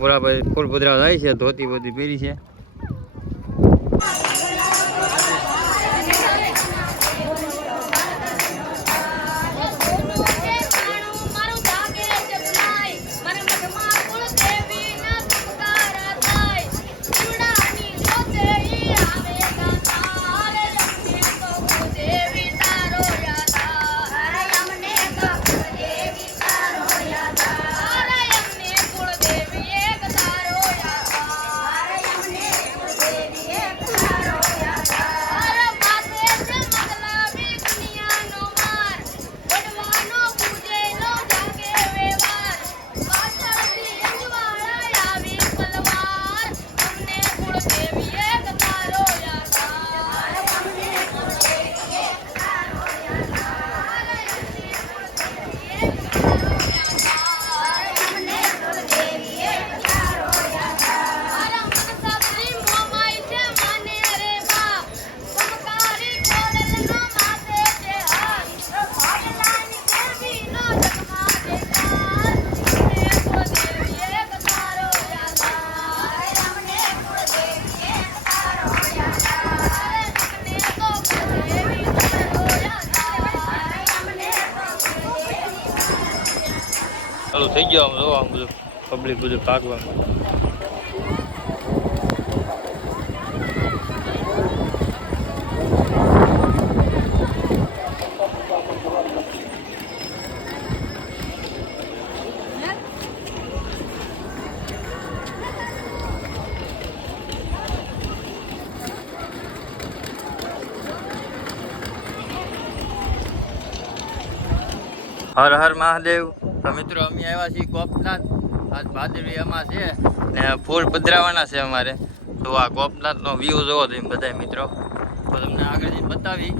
પૂરા ભાઈ ફૂલ પધરા જાય છે, ધોતી બધી પહેરી છે. ચાલુ થઈ ગયો આમ જો આમ બધું પબ્લિક બધું ભાગવાનું. હર હર મહાદેવ. તો મિત્રો અમે આવ્યા છીએ ગોપનાથ. આજ ભાદરવી અમાસ છે ને ફૂલ પધરાવાના છે અમારે. તો આ ગોપનાથનો વ્યૂ જોવો તમે બધા મિત્રો. તો તમને આગળ જઈને બતાવી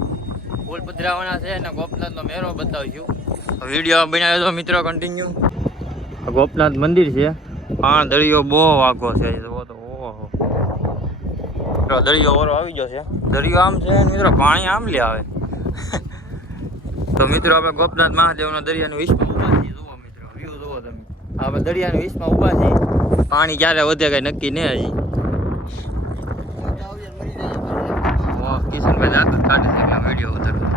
ફૂલ પધરાવાના છે અને ગોપનાથનો મેળો બતાવીશું. વિડીયો બનાવ્યો તો મિત્રો કન્ટિન્યુ. ગોપનાથ મંદિર છે. પણ દરિયો બહુ વાઘો છે જોવો તો. ઓહો દરિયો ઓરો આવી ગયો છે. દરિયો આમ છે મિત્રો, પાણી આમ લે આવે. તો મિત્રો આપણે ગોપનાથ મહાદેવનો દરિયાનો વિશમાં ઊભા છીએ. જુઓ મિત્રો વ્યૂ જુઓ તમે. આપણે દરિયાનો વિશમાં ઊભા છીએ. પાણી ક્યારે વધે કઈ નક્કી નહીં હજી. કિશનભાઈ દાંત કાઢે છે કે વિડીયો ઉતરતો.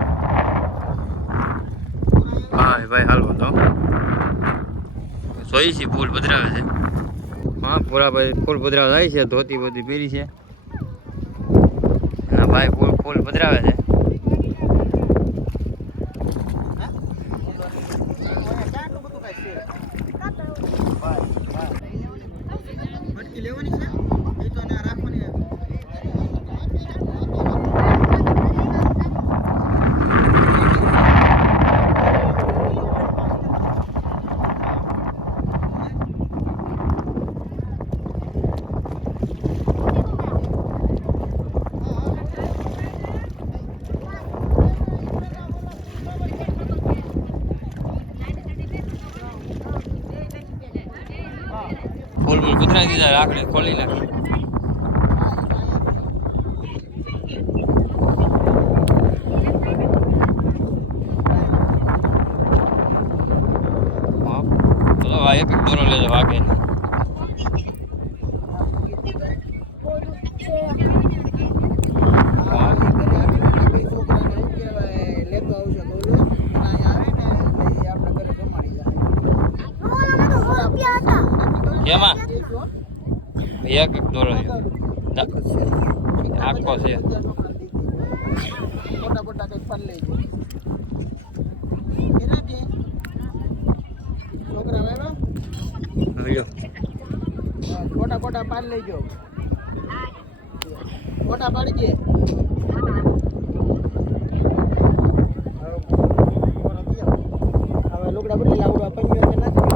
હા ભાઈ હાલવો તો સોઈ છે ફૂલ પધરાવે છે. હા પૂરા ભાઈ ફૂલ પધરાવે જાય છે, ધોતી બધી પહેરી છે. ના ભાઈ ફૂલ પધરાવે છે. ફૂલ કુતરાઈ દીધા, રાખડે ખોલી નાખી. ચલો આ એક દોરો લેજો વાગે. એમાં એક દોરો આખો છે. મોટા કઈ ફળ લઈ છોકરા કોટા પાડ લઈ જાઓ. કોટા પાડી દે. હવે લુગડા બદલી લાવડા પંજો નાખી.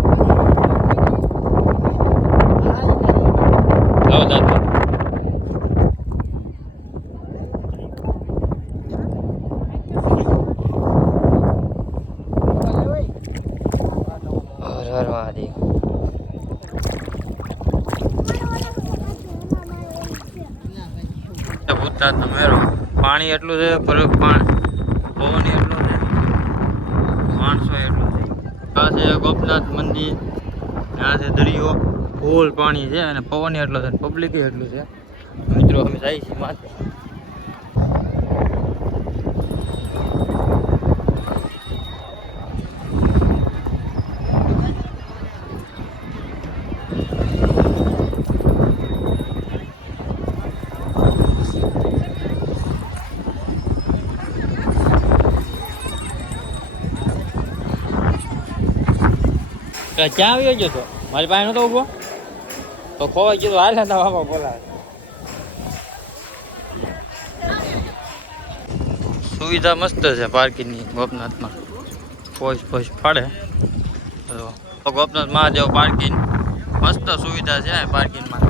ભૂતનાથનો મેળો. પાણી એટલું છે, પવન એટલું છે, માણસો એટલું છે. આ છે ગોપનાથ મંદિર, આ છે દરિયો. ફૂલ પાણી છે અને પવન એટલો છે પબ્લિક એટલું છે મિત્રો અમે જઈએ છીએ માથે ક્યાં આવ્યો ગયો તો મારી પાસે નતો ઉભો તો ખોવાઈ ગયો હાલ હતા બાપા બોલાવે સુવિધા મસ્ત છે પાર્કિંગની ગોપનાથમાં પોઈસ ફાડે તો ગોપનાથ મહાદેવ પાર્કિંગ મસ્ત સુવિધા છે પાર્કિંગમાં